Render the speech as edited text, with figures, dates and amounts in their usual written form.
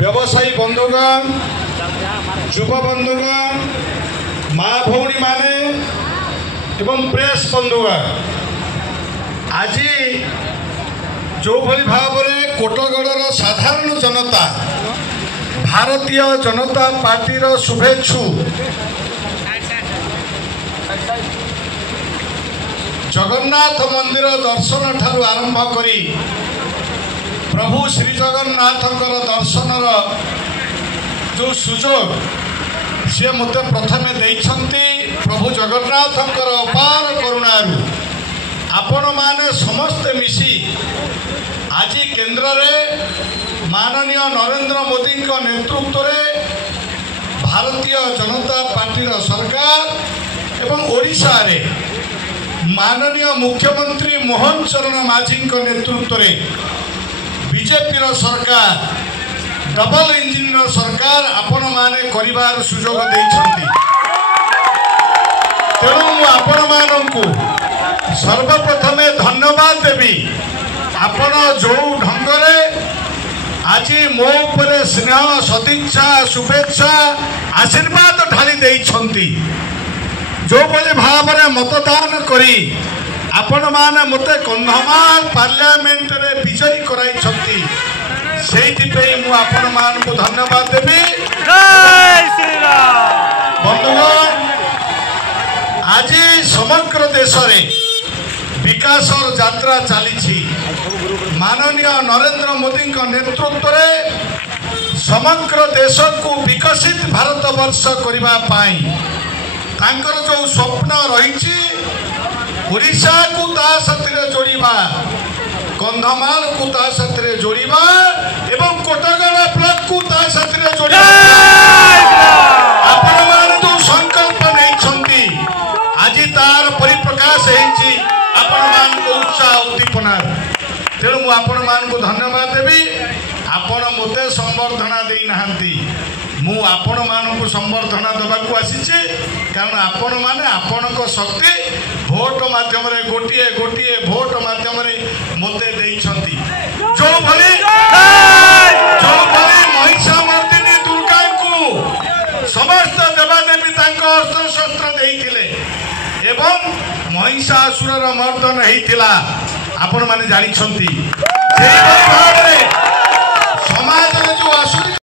व्यवसायी बंधुगण युव बंधुगण माँ भौणी माने एवं प्रेस बंधुगण आज जो भली भाव में कोटगढ़ साधारण जनता भारतीय जनता पार्टी शुभेच्छु जगन्नाथ मंदिर दर्शन ठारू आरंभ करी प्रभु श्री जगन्नाथ दर्शन जो सुजोग सी मत प्रथम देइछंती प्रभु जगन्नाथ अपार करुणारू आपण माने समस्ते मिसी आज केंद्र रे माननीय नरेंद्र मोदी नेतृत्व रे भारतीय जनता पार्टी सरकार एवं ओडिशा रे माननीय मुख्यमंत्री मोहन चरण माझी नेतृत्व रे बीजेपी सरकार डबल इंजिन सरकार आपण माने करिवार सुजोग देइछंती। तेणु आपण माननकु सर्वप्रथमे धन्यवाद देवी आपण जो ढंग रे आज मो उपरे स्नेह सदिच्छा शुभेच्छा आशीर्वाद ढाली देइछंती जो बले भाव में मतदान करी आपण माने मते कंधमाल पार्लियामेंट रे विजयी कराई से आपण मान को धन्यवाद देवी। बंधुगण आज समग्र देश रे विकास यात्रा चली माननीय नरेंद्र मोदी नेतृत्व रे समग्र देश को विकसित भारत वर्ष करबा पाई तांकर जो स्वप्न रही ओडिशा को ता साथरे जोड़िबा कंधमाल को ता साथरे जोड़िबा एवं कोटगढ़ ब्लॉक को ता साथरे जोड़िबा आपण मान तो संकल्प नहीं छंती आज तार परिप्रकाश हेछि आपण मान को उत्साह उद्दीपना तेणु मु आपण मान को धन्यवाद देवी आपण मते संबर्धना देई नाहंती मु आपण मान को संबर्धना दबा को आसीचे कारण आपण माने आपण को शक्ति भोट माध्यम रे गोटिए गोटिए भोट माध्यम रे मते देई छंती जो भली महिषामर्दिनी दुर्गा को समस्त देवादेवी तांको अस्त्र शस्त्र देइथिले एवं महिषासुर रो मर्दन हेइतिला आपण माने जानि छंती।